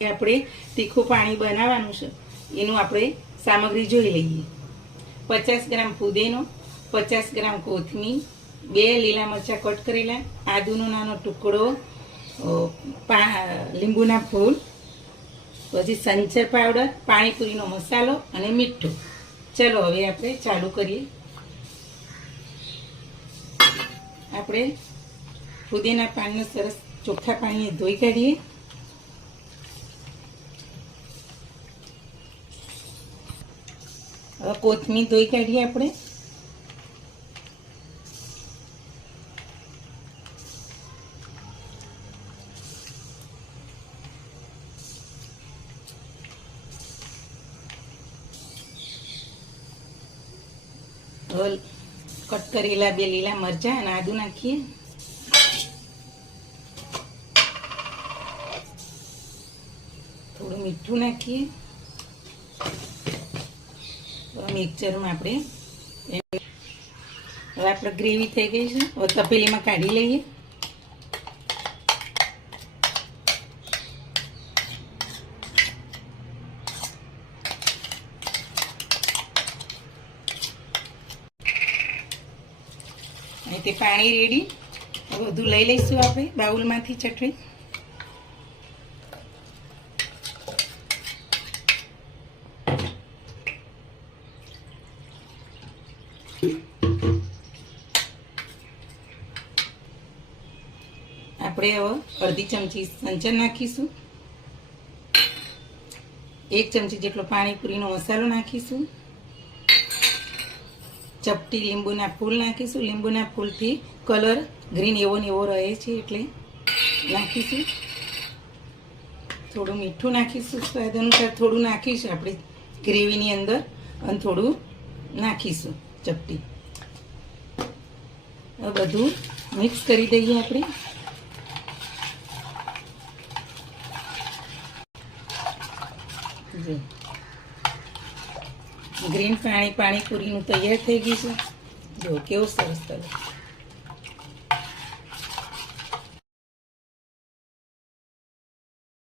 આપણે તીખું પાણી બનાવવાનું છે, એનું આપણે સામગ્રી જોઈ લઈએ. પચાસ ગ્રામ ફુદેનો, પચાસ ગ્રામ કોથમીર, બે લીલા મરચાં કટ કરેલા, આદુનો નાનો ટુકડો લીંબુના ફૂલ, પછી સંચર પાવડર, પાણીપુરીનો મસાલો અને મીઠું. ચલો હવે આપણે ચાલુ કરીએ. આપણે ફુદેના પાનને સરસ ચોખ્ખા પાણીએ ધોઈ કાઢીએ. કોથમીર ધોઈ કાઢીએ આપણે. કટ કરેલા બે લીલા મરચાં અને આદુ નાખીએ. થોડું મીઠું નાખીએ. મિક્સરમાં આપણે હવે આપણે ગ્રેવી થઈ ગઈ છે. હવે તપેલીમાં કાઢી લઈએ. તે પાણી રેડી. બધું લઈ લઈશું આપણે બાઉલમાંથી ચટણી. આપણે અડધી ચમચી સંચર નાખીશું. એક ચમચી જેટલો પાણીપુરીનો મસાલો નાખીશું. ચપટી લીંબુના ફૂલ નાખીશું. લીંબુના ફૂલથી કલર ગ્રીન એવો ને એવો રહે છે એટલે નાખીશું. થોડું મીઠું નાખીશું. સ્વાદ અનુસાર થોડું નાખીશું. આપણે ગ્રેવીની અંદર અને થોડું નાખીશું. ચપટી. આ બધું મિક્સ કરી દઈએ આપણે. ગ્રીન પાણી પાણીપુરીનું તૈયાર થઈ ગયું છે. જો કેવું સરસ કલર